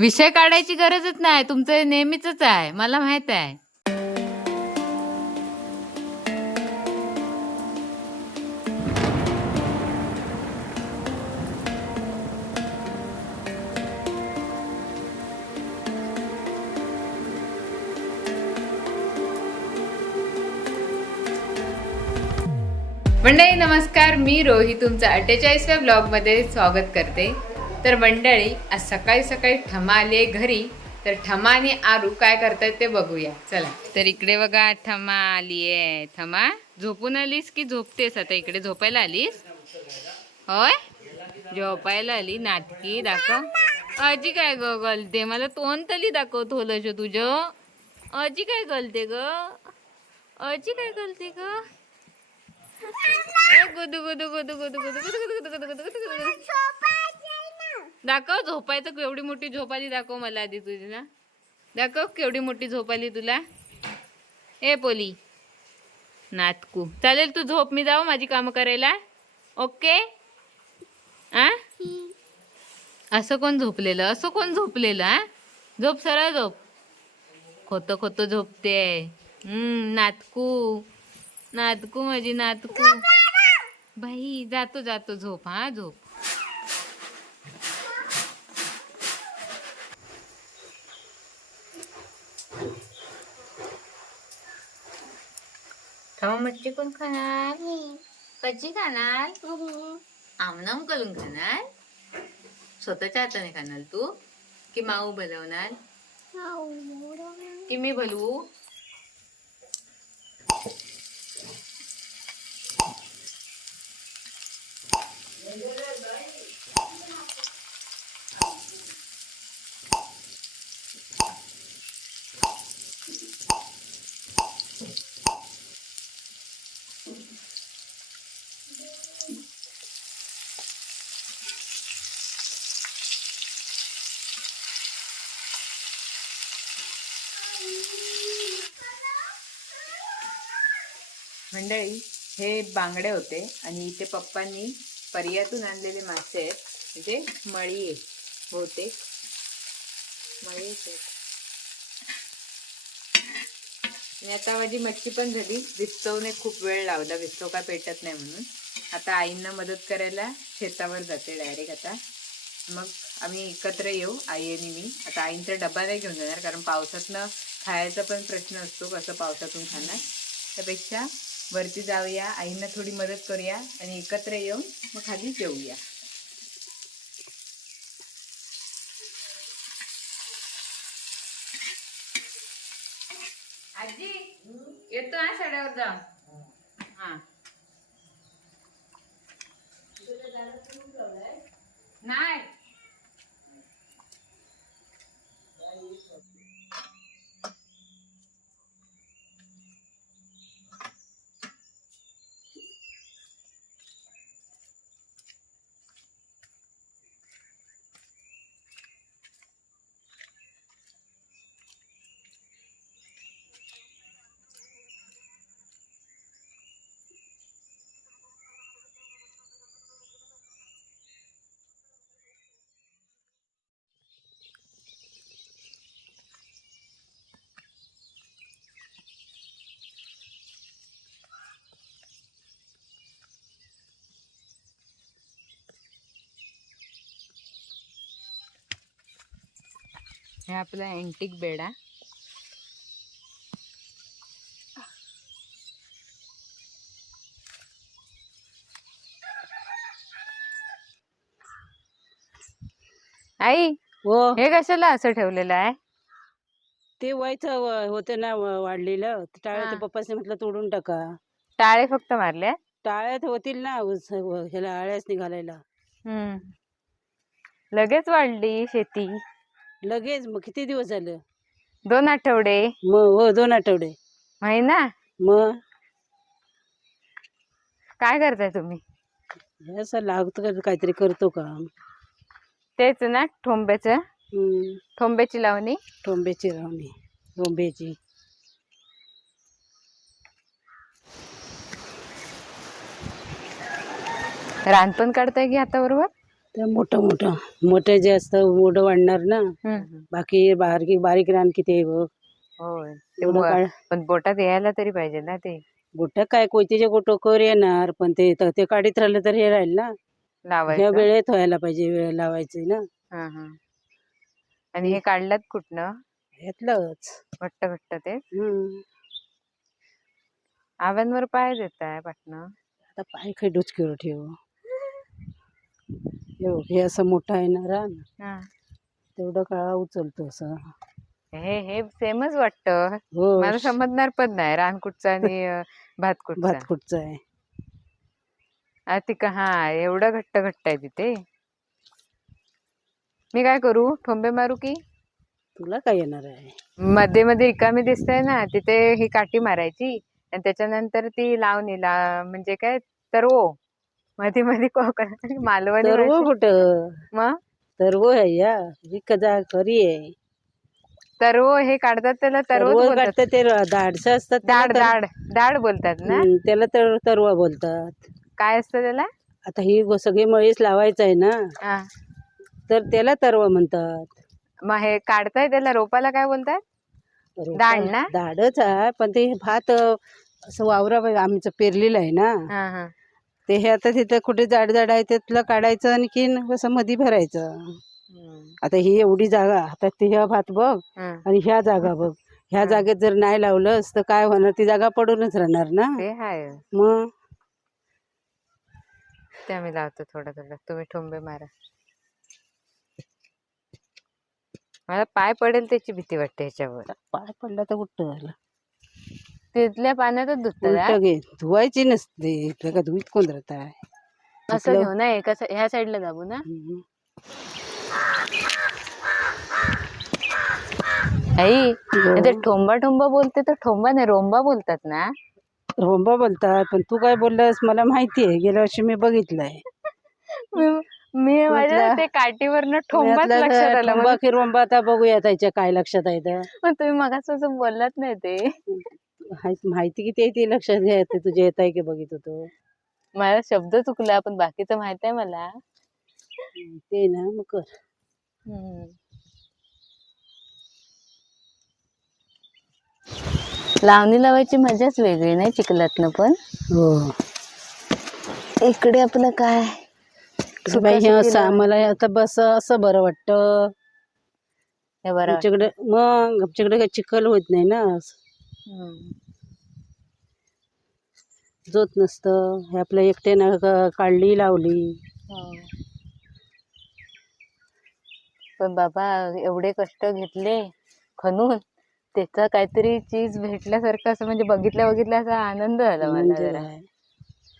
विषय काढायची गरजच नाही तुमचं नेहमीच आहे मला माहीत आहे. मंडळी नमस्कार. मी रोही तुमचं अठ्ठेचाळीसव्या ब्लॉगमध्ये स्वागत करते. तर मंडळी आज सकाळी सकाळी ठमा आली आहे घरी तर ठमा आणि आरू काय करतायत ते बघूया चला तर इकडे बघा ठमा आली आहे ठमा झोपून आलीस की झोपतेस आता इकडे झोपायला आलीस होय झोपायला आली नाटकी दाखव अजी काय ग गलते मला तोंड तली दाखव थोलंच तुझं अजी काय गलते ग अजी काय गलते ग गुदू गुदू गुदू गुदू गुदू गुदू गुदू गुदू गुदू गुदू गुदू गुदू. दाखव झोपायचं केवढी मोठी झोप आली दाखव मला आधी तुझी ना. दाखव केवढी मोठी झोप आली तुला. ए पोली. नातकू. चालेल तू झोप मी जाऊ माझी कामं करायला. ओके? आ? असं कोण झोपलेलं? असं कोण झोपलेलं आ? झोप सरळ झोप. खोतं खोतं झोपते. हम्म नातकू. नातकू माझी नातकू. बाई जातो जातो झोप हा झोप. थांबा मच्छी कोण खाणार? कच्ची खाणार? आमनाम करून खाणार. स्वतःच्या हाताने खाणार तू? की माऊ भलवणार कि मी भलवू मंडळी हे बांगडे होते आणि इथे पप्पांनी पर्यातून आणलेले मासे आहेत. इथे मळी आहे बहुतेक मळी आहेत आणि आता माझी मच्छी पण झाली. विस्तवने खूप वेळ लावला. विस्तव काय पेटत नाही म्हणून. आता आईंना मदत करायला शेतावर जाते डायरेक्ट आता. मग आम्ही एकत्र येऊ आई आणि मी. आता आईंचा डबा नाही घेऊन जाणार कारण पावसातनं खायचा पण प्रश्न असतो कसं पावसातून खाणार. त्यापेक्षा वरती जाऊया. आईंना थोडी मदत करूया आणि एकत्र येऊन मग खाली जेऊया. आजी येतो हा शाळेवर जा. हा. नाही. हे आपला अँटिक बेड आहे. आई हो. हे कशाला असं ठेवलेलं आहे? ते व्हायचं होतं ना वाढलेलं. हा. पप्पाने म्हटलं तोडून टाका. टाळे फक्त मारले? टाळ्यात होतील ना ह्याला आळ्याच निघालायला हम्म. लगेच वाढली शेती. लगेच मग किती दिवस झालं? दोन आठवडे. मग हो दोन आठवडे. महिना मग? काय करताय तुम्ही? हे असं लागतं का काहीतरी करतो का तेच ना ठोंब्याचं. हम्म, ठोंब्याची लावणी. टोंब्याची रावणी टोंब्याची रान पण काढताय की हाताबरोबर? तर मोठं मोठं. मोठे जे असतं मोठं वाढणार ना. बाकी बारीक बारीक रान किती आहे बघ. होय. ते एवढं मु- काढ पण बोटात यायला तरी पाहिजे ना ते. गोट्या काय? कोयतीचे गोटोकर येणार पण ते ते काढीत राहिलं तर हे राहील ना. ह्या लावायचं. वेळेत व्हायला पाहिजे वेळ लावायची ना. हा, हा. आणि हे काढलात कुठनं? घेतलंच. घट्ट घट्ट ते? हम्म. आव्यांवर पाय देत आहे पाटणं आता पाय काही डुचकीवर ठेव. हे बघ, हे असं मोठं हा. तेवढं काळा उचलतो असं. हे हे सेमच वाटतं. हो. मला समजणार पण नाही रान कुठचा आणि अं, भात कुठचा. भात कुठचा आहे. आ, तिक हा एवढं घट्ट घट्ट आहे तिथे. मी काय करू? ठोंबे मारू की? तुला काय येणार आहे? मध्ये मध्ये रिकामी दिसतंय ना तिथे ही काठी मारायची. आणि त्याच्यानंतर ती लावणी ला म्हणजे काय? तरवो मध्ये मध्ये कोकण मालवणी भाषेत. कुठं? मग? तरव आहे या. ही कदा खरी आहे. तरवो हे काढतात त्याला तरवो बोलतात. काढतात ते दाडसं असतात दाड तर- दाड दाड बोलतात ना? हम्म, त्याला तर तरवा बोलतात. काय असतं त्याला? आता ही गो- सगळी मळीच लावायचं आहे ना? हा. तर त्याला तरवा म्हणतात. मग हे काढताय त्याला रोपाला काय बोलतात? रोपं- दाड ना? दाडच आहे पण ते भात अं, असं वावरा आमचं पेरलेलं आहे ना? हा हा. ते हे आता तिथं कुठे जाड जाड आहे त्यातलं काढायचं आणखी असं मधी भरायचं. आता ही एवढी जागा आता ते ह्या भात बघ. आणि ह्या जागा बघ. ह्या जागेत जर नाही लावलंस तर काय होणार? ती जागा पडूनच राहणार ना? मग? ते आम्ही लावतो थोडं थोडं. तुम्ही ठोंबे मारा. मला पाय पडेल त्याची भीती वाटते ह्याच्यावर पाय पडला तर कुठं झालं तिथल्या पाण्यातच धुतात उलट घे. धुवायची नसते. का धुईत कोण राहत आहे असं घेऊ ना एका सा- ह्या साईडला दाबू ना. आई. ते ठोंबा ठोंबा बोलते तर ठोंबा नाही रोंबा बोलतात ना. रोंबा बोलतात पण तू काय बोललास? मला माहिती आहे. गेल्या वर्षी मी बघितलंय. मी- मी माझ्या म्हटलं- ते काठीवरनं ठोंबाच यातलं लक्षात आलं ठोंबा मला. की रोंबा आता बघूया त्याच्या काय लक्षात आहे तर. मग तुम्ही मगाचं बोललात नाही ते. माहिती किती आहे ती लक्षात घ्यायचं तुझ्या येत आहे की बघित होतो मला शब्द चुकला पण बाकीचं माहीत आहे मला. ते ना मग कर. हम्म. लावणी लावायची मजाच वेगळी नाही चिखलातनं पण? हो. इकडे आपलं काय? तर बाई हे असं आम्हाला हे आता बस असं बरं वाटतं. हे बरं आमच्याकडे मग आमच्याकडे काही चिखल होत नाही ना. जोत नसतं. हे आपल्या एकट्यानं क- काढली लावली. हो. पण बाबा एवढे कष्ट घेतले खणून त्याचा काहीतरी चीज भेटल्यासारखं असं म्हणजे बघितल्या बघितल्या असा आनंद झाला मला म्हणजे जरा. काय.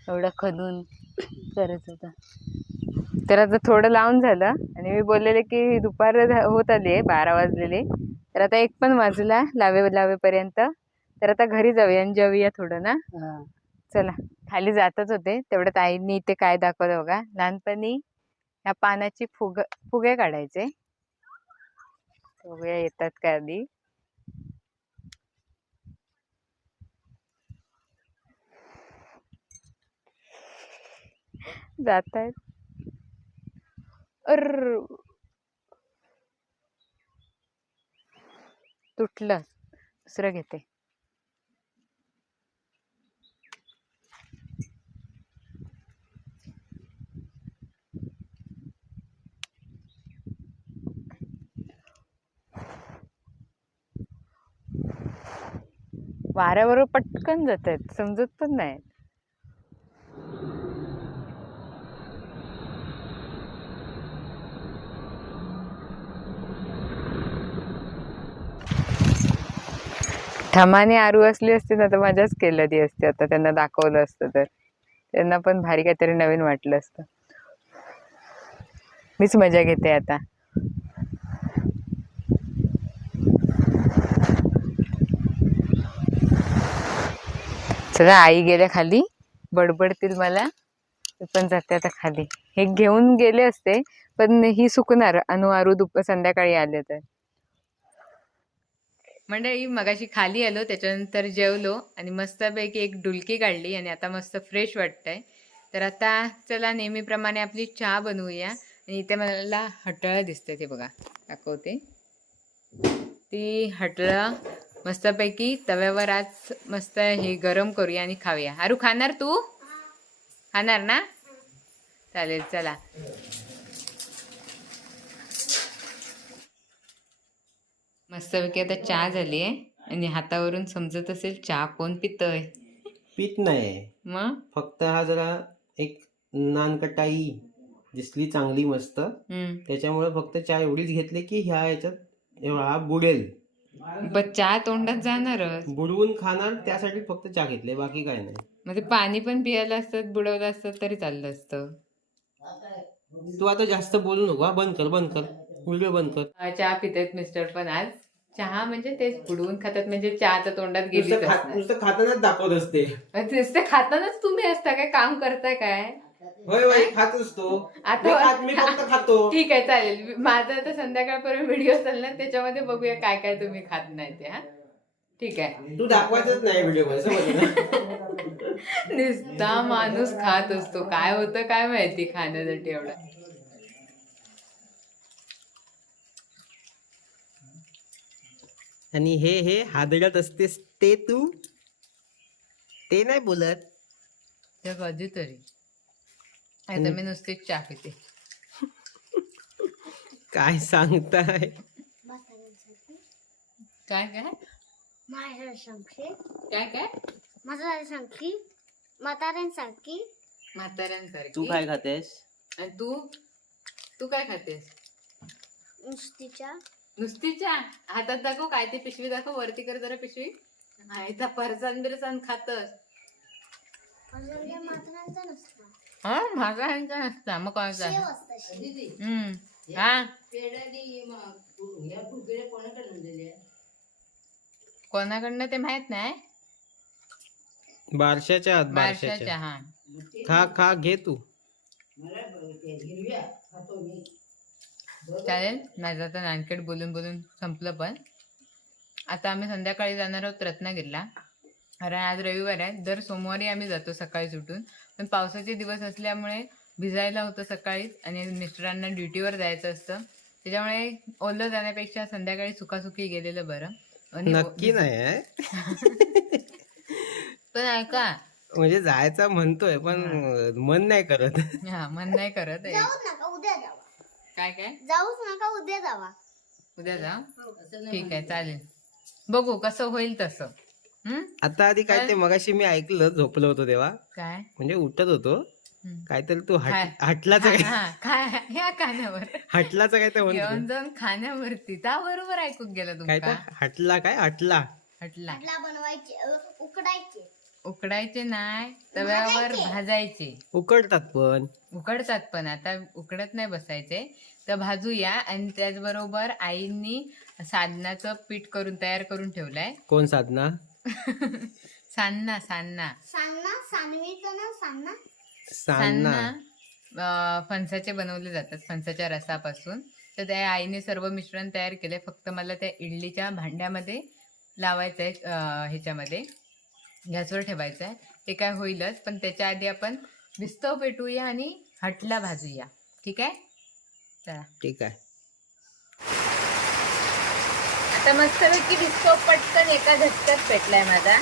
एवढं खणून करत होता. तर आता थोडं लावून झालं आणि मी बोललेले की दुपार झा- होत आली आहे बारा वाजलेले. तर आता एक पण वाजला लावे लावेपर्यंत. तर आता घरी जाऊया आणि जेऊया थोडं ना. चला खाली जातच होते. तेवढ्यात आईनी इथे काय दाखवलं बघा. लहानपणी ह्या पानाची फुग फुगे काढायचे. बघूया येतात का आधी? जात आहेत अर. तुटलं. दुसरं घेते. वाऱ्यावर पटकन जात आहेत समजत पण नाही थमाने आरू असली असते ना तर मजाच केलं ती असते. आता त्यांना दाखवलं असतं तर. त्यांना पण भारी काहीतरी नवीन वाटलं असतं. मीच मजा घेते आता. सगळं आई गेल्या खाली बडबडतील मला पण जाते आता खाली. हे घेऊन गेले असते पण ही सुकणार. अनु आरू दुप संध्याकाळी आले तर. मंडळी मगाशी खाली आलो त्याच्यानंतर जेवलो आणि मस्तपैकी एक डुलकी काढली आणि आता मस्त फ्रेश वाटतंय. तर आता चला नेहमीप्रमाणे आपली चहा बनवूया आणि इथे मला हटळं दिसते ते बघा. दाखवते. ती हटळं मस्तपैकी तव्यावर आज मस्त हे गरम करूया आणि खाऊया. अरू खाणार तू? खाणार ना? चालेल चला. मस्तपैकी आता चहा झाली आहे आणि हातावरून समजत असेल चहा कोण पितय. पीत नाही. मग? फक्त हा जरा एक नानकटाई दिसली चांगली मस्त. त्याच्यामुळे फक्त चहा एवढीच घेतली की ह्या याच्यात एवढा बुडेल. पण चहा तोंडात जाणारच. बुडवून खाणार त्यासाठी फक्त चहा घेतले बाकी काय नाही. म्हणजे पाणी पण पियाला असतात बुडवलं असतं तरी चाललं असतं. तू आता जास्त बोलू नको हा. बंद कर बंद कर. व्हिडिओ बंद कर. चहा पितात मिस्टर पण आज. चहा म्हणजे तेच बुडवून खातात म्हणजे चहा तर तोंडात नुसतं. नुसतं खातानाच दाखवत असते. नुसते खातानाच तुम्ही असता काय काम करताय काय? होय होय खातोस तो. आता- मी खात- मी फक्त खातो. ठीक आहे चालेल. माझा आता संध्याकाळपर्यंत व्हिडिओ चालणार त्याच्यामध्ये बघूया काय काय तुम्ही खात नाही ते हा? ठीक आहे. तू दाखवायचंच नाही व्हिडिओमध्ये समजलं ना? नुसता माणूस खात असतो. काय होतं काय माहिती खाण्यासाठी एवढं. आणि हे हे हादडत असतेस ते तू? ते नाही बोलत. ते कधीतरी आता मी नुसतीच चहा पिते. काय सांगताय? काय काय? माझ्या सांगते. काय काय? माझ्या सांगते. म्हाताऱ्यांसारखी म्हाताऱ्यांसारखी तू काय खातेस? आणि तू? तू काय खातेस? नुसतीच्या नुसती चहा? हातात दाखव काय ती पिशवी दाखव वरती कर जरा पिशवी. इथं फरसाण बिरसाण खातस. अजून म्हाताऱ्यांचा नसता. हा माझा ह्यांचा नसता मग कोणाचा असतं. हम्म हा कोणाकडनं ते माहीत नाही. बारशाच्या आत बारशाच्या. बारशाच्या हा. खा खा घे तू. चालेल माझं आता नानकेट बोलून बोलून संपलं पण. आता आम्ही संध्याकाळी जाणार आहोत रत्नागिरीला. कारण आज रविवार आहे. दर सोमवारी आम्ही जातो सकाळीच उठून पण पावसाचे दिवस असल्यामुळे भिजायला होतं सकाळीच आणि मिस्टरांना ड्युटीवर जायचं असतं. त्याच्यामुळे ओलं जाण्यापेक्षा संध्याकाळी सुखासुखी गेलेलं बरं. आणि नक्की नाही आहे पण ऐका. म्हणजे जायचा म्हणतोय पण मन नाही करत. हा मन नाही करत उद्या जावा. काय काय? जाऊच नका उद्या जावा. उद्या जा. ठीक आहे चालेल. बघू कसं होईल तसं. आता आधी काय ते मगाशी मी ऐकलं झोपलो होतो तेव्हा. काय? म्हणजे उठत होतो. काहीतरी तू काय? हट हटलाचं काय? हा. काय? ह्या कानावर. हटलाचं काय ते येऊन जाऊन खाण्यावरती. त्या बरोबर ऐकून गेलं काय तर तुमका हटला काय? हटला. हटला. बनवायचे. उकडायचे. उकडायचे नाही तव्यावर भाजायचे. उकडतात पण. उकडतात पण. आता उकडत नाही बसायचे. तर भाजूया आणि त्याचबरोबर आईंनी साधनाचं पीठ करून तयार करून ठेवलंय. कोण साधना? सान्ना सान्ना. सानवीचं सान्ना? अं, फणसाचे बनवले जातात फणसाच्या रसापासून. तर त्या आईने सर्व मिश्रण तयार केले फक्त मला त्या इडलीच्या भांड्यामध्ये लावायचं आहे अं, ह्याच्यामध्ये. गॅसवर ठेवायचं आहे ते काय होईलच पण त्याच्या आधी आपण विस्तव पेटूया आणि हटला भाजूया. ठीक आहे? चला. ठीक आहे. आता मस्तपैकी डिस्को पटकन एका झटक्यात पेटलाय माझा.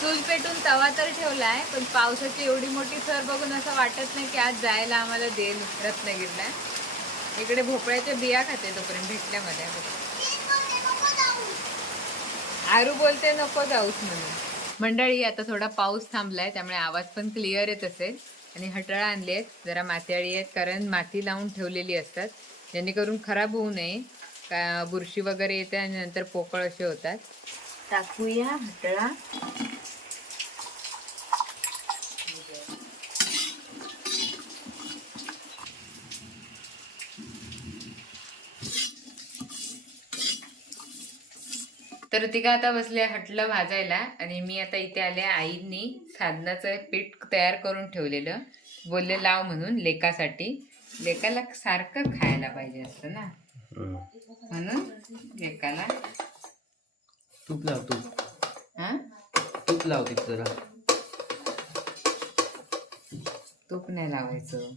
चूल पेटून तवा तर ठेवलाय पण पावसाची एवढी मोठी सर बघून असं वाटत नाही की आज जायला आम्हाला देईल रत्नागिरीला. इकडे भोपळ्याच्या बिया खाते तोपर्यंत भेटल्यामध्ये. आरू बोलते नको जाऊस म्हणून. मंडळी आता थोडा पाऊस थांबलाय त्यामुळे आवाज पण क्लिअर येत असेल. आणि हटळा आणली आहेत जरा मातीआळी आहेत कारण माती लावून ठेवलेली असतात. जेणेकरून खराब होऊ नये का बुरशी वगैरे येते आणि नंतर पोकळ असे होतात. टाकूया हटळा तर ती का आता बसले हटलं भाजायला आणि मी आता इथे आले आईंनी साधनाचं पीठ तयार करून ठेवलेलं. बोलले लाव म्हणून लेकासाठी. लेकाला सारखं खायला पाहिजे असतं ना. म्हणून लेकाला तूप लाव तूप. हा? तूप लाव तिथे जरा. तूप नाही लावायचं.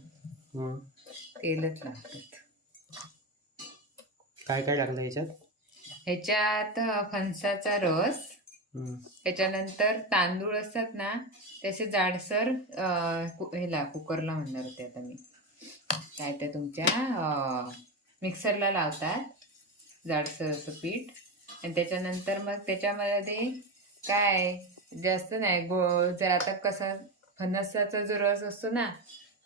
तेलच लागतात. काय काय टाकलं याच्यात? ह्याच्यात फणसाचा रस. त्याच्यानंतर तांदूळ असतात ना त्याचे जाडसर ह्याला कुकरला म्हणणार होते आता मी. काय ते तुमच्या मिक्सरला लावतात जाडसर असं पीठ. आणि त्याच्यानंतर मग त्याच्यामध्ये काय जास्त नाही गो जर आता कसं फणसाचा जो रस असतो ना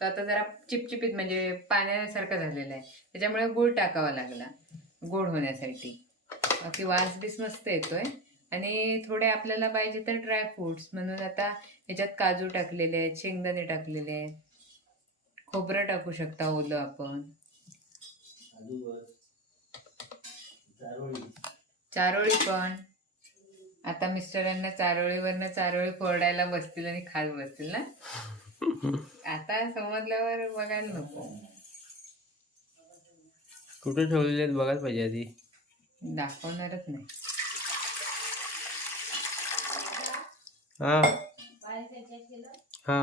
तो आता जरा चिपचिपीत म्हणजे पाण्यासारखा झालेला आहे. त्याच्यामुळे गूळ टाकावा लागला गोड होण्यासाठी. बाकी वास बीस मस्त येतोय. आणि थोडे आपल्याला पाहिजे तर ड्रायफ्रुट्स म्हणून आता ह्याच्यात काजू टाकलेले आहेत शेंगदाणे टाकलेले आहेत. खोबरं टाकू शकता ओलं आपण. चारोळी पण. आता मिस्टरांना चारोळीवरनं चारोळी फोडायला बसतील आणि खात बसतील ना? आता समजल्यावर बघायला नको. कुठे ठेवलेले आहेत बघायला पाहिजे आधी. दाखवणारच नाही. हा. हा.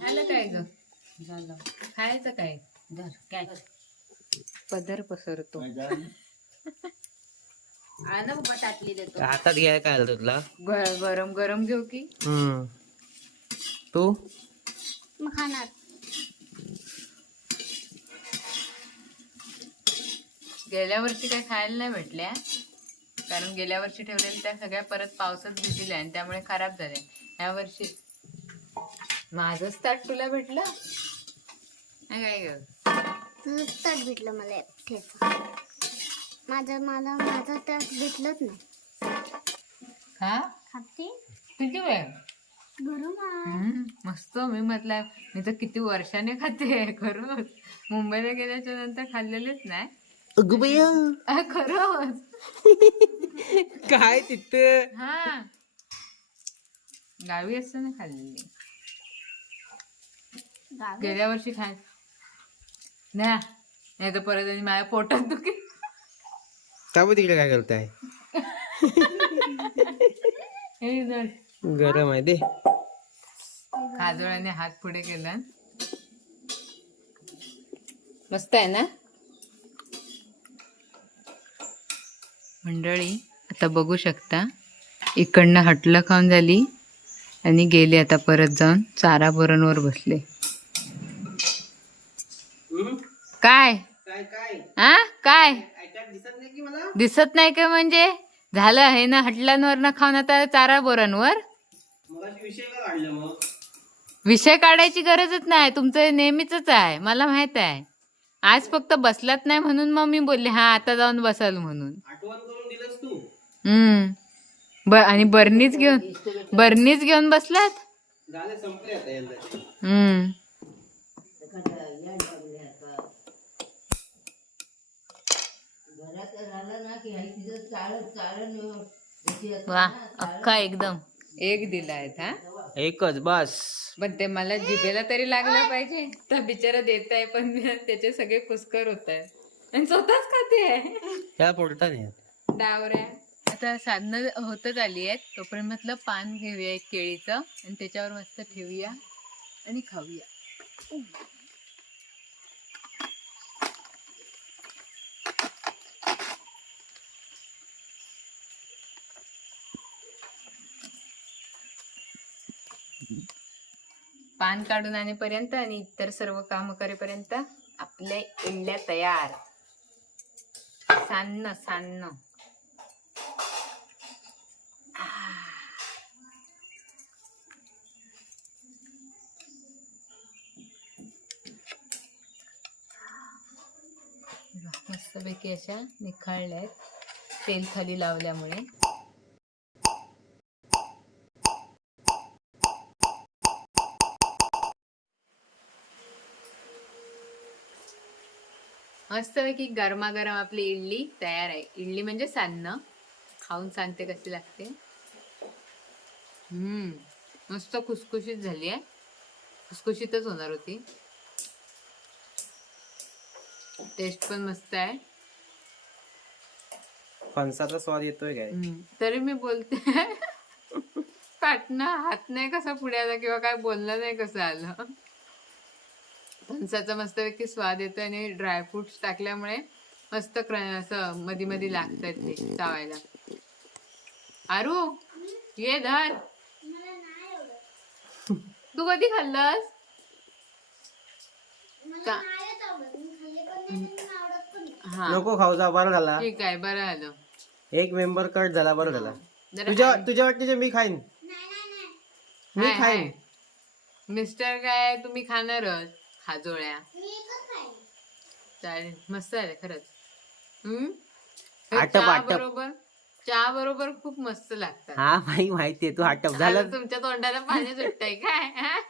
आलं काय ग? झालं. खायचं काय? धर काय? पदर पसरतो. आण बाबा ताटली देतो. हातात घ्यायला काय आलं तुला? ग- गरम गरम घेऊ की? हम्म. तू? खाणार गेल्या वर्षी काही खायला नाही भेटल्या. कारण गेल्या वर्षी ठेवलेल्या त्या सगळ्या परत पावसात भिजल्या आणि त्यामुळे खराब झाल्या. ह्या वर्षी माझंच ताट तुला भेटलं? नाही काय ग? तुझं ताट भेटलं मला ठेच माझं मला माझं ताट भेटलंच नाही. खा खाते? किती वेळ? हम्म, मस्त मी म्हटलं मी तर किती वर्षाने खाते. खरंच. मुंबईला गेल्याच्यानंतर खाल्लेलेच नाही. अगं बया अ, खरंच. काय तिथं? हा. गावी असताना खाल्लेली. गेल्या वर्षी खाय ना. नाही तर परत आणि माझ्या पोटात दुखे. तिकडे काय करताय? हे धर. गरम आहे दे. काजोळाने हात पुढे केला. मस्त आहे ना? मंडळी आता बघू शकता इकडनं हटलं खाऊन झाली आणि गेले आता परत जाऊन चारा बरणवर बसले. काय? काय काय हा? काय? दिसत नाही की मला दिसत नाही का म्हणजे? झालं आहे ना हटलांवर खाऊन आता चारा बोरांवर विषय काढायची गरजच नाही. तुमचं नेहमीच आहे. मला माहीत आहे. आज फक्त बसलात नाही म्हणून मग मी बोलले हा आता जाऊन बसाल म्हणून. आठवण करून दिलंस तू. हम्म. ब आणि बरणीच घेऊन बरणीच घेऊन बसलात? झाले संपले आता यंदाचे. हम्म. वा अख्खा एकदम. एक दिलाय हा? एकच बस. पण ते मला जिभेला तरी लागलं पाहिजे. तर बिचारा देत आहे पण त्याचे सगळे कुस्कर होत आहेत. आणि स्वतःच खाते. आहे नाही डावऱ्या. आता साधनं होतच आली आहेत. तोपर्यंत म्हटलं पान घेऊया एक केळीचं आणि त्याच्यावर मस्त ठेवूया आणि खाऊया. पान काढून आणेपर्यंत आणि इतर सर्व काम करेपर्यंत आपल्या इडल्या तयार. सान्न सान्न. मस्तपैकी अशा निखाळल्या आहेत. तेल खाली लावल्यामुळे. मस्तपैकी गरमागरम आपली इडली तयार आहे. इडली म्हणजे सान्न. खाऊन सांगते कशी लागते. हम्म. मस्त खुसखुशीत झाली आहे. खुसखुशीतच होणार होती. टेस्ट पण मस्त आहे. फणसाचा स्वाद येतोय काय? हम्म. तरी मी बोलते. पाटणं हात नाही कसा पुढे आला किंवा काय बोललं नाही कसं आलं. फणसाचा मस्तपैकी स्वाद येतो आणि ड्रायफ्रुट्स टाकल्यामुळे मस्त क्र असं मधी मधी लागतात ते चावायला आरू ये धर. तू कधी खाल्लंस? का- हा. नको खाऊ जा बरं झाला. ठीक आहे बरं झालं. एक मेंबर कट झाला बरं झाला. जरा तुझ्या तुझ्या वाटणीचे मी खाईन. मी हाय, खाईन. हाय. मिस्टर काय तुम्ही खाणारच. खाजोळ्या. चालेल मस्त आहे खरंच. हम्म? हे आटप, चहा आटप. बरोबर चहा बरोबर खूप मस्त लागतात. हा माही माहितीये तू आता झालं. तुमच्या तोंडाला पाणी सुटतंय काय? हा?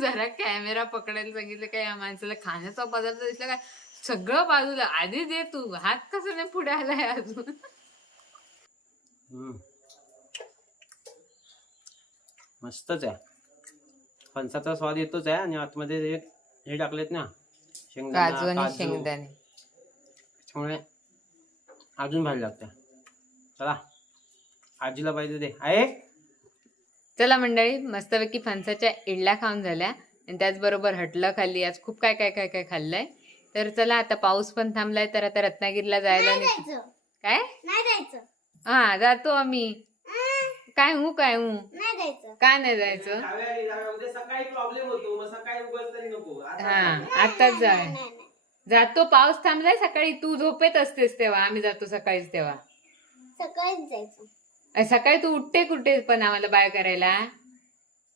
जरा कॅमेरा पकडायला सांगितलं काय या माणसाला खाण्याचा पदार्थ दिसला काय? सगळं बाजूला आधी दे तू. हात कसं नाही पुढे आलाय अजून? हम्म. मस्तच आहे. फणसाचा स्वाद येतोच आहे आणि आतमध्ये हे टाकलेत ना. शेंगदाणा, काजू आणि काजू. शेंगदाणे. त्याच्यामुळे अजून भारी लागतं. चला. आजीला पाहिजे दे आहे? चला मंडळी मस्तपैकी फणसाच्या इडल्या खाऊन झाल्या. आणि त्याचबरोबर हटलं खाल्ली. आज खूप काय काय काय काय खाल्लंय? तर चला आता पाऊस पण थांबलाय तर आता रत्नागिरीला जायला नाही निघ- जायचं. काय? नाही जायचं. हा जातो आम्ही. अं, काय हू काय हू? नाही जायचं. का नाही जायचं? सकाळी प्रॉब्लेम होतो. मग सकाळी उगाच हा आताच जा. जातो पाऊस थांबलाय सकाळी. तू झोपेत असतेस तेव्हा. आम्ही जातो सकाळीच तेव्हा. सकाळीच जायचं. सकाळी तू उठते कुठे पण आम्हाला बाय करायला?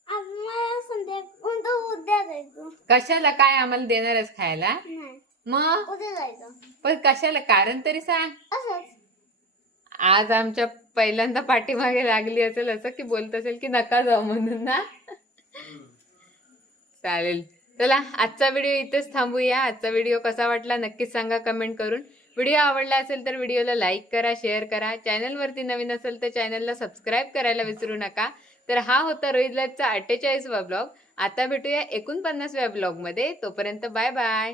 आम्हाला संध्या उद्या उद्या जायचं. कशाला? काय आम्हाला देणारच खायला? नाही. मग? उद्या जायचं. पण कशाला? कारण तरी सांग. असंच. आज आमच्या पहिल्यांदा पाठीमागे लागली असेल असं की बोलत असेल की नका जाऊ म्हणून ना? चालेल. चला आजचा व्हिडिओ इथेच थांबूया. आजचा व्हिडिओ कसा वाटला नक्कीच सांगा कमेंट करून. व्हिडिओ आवडला असेल तर व्हिडिओला लाईक करा शेअर करा. चॅनलवरती नवीन असेल तर चॅनलला सबस्क्राईब करायला विसरू नका. तर हा होता रोहित लाईफचा अठ्ठेचाळीसवा ब्लॉग. आता भेटूया एकोणपन्नासव्या ब्लॉगमध्ये. तोपर्यंत बाय बाय.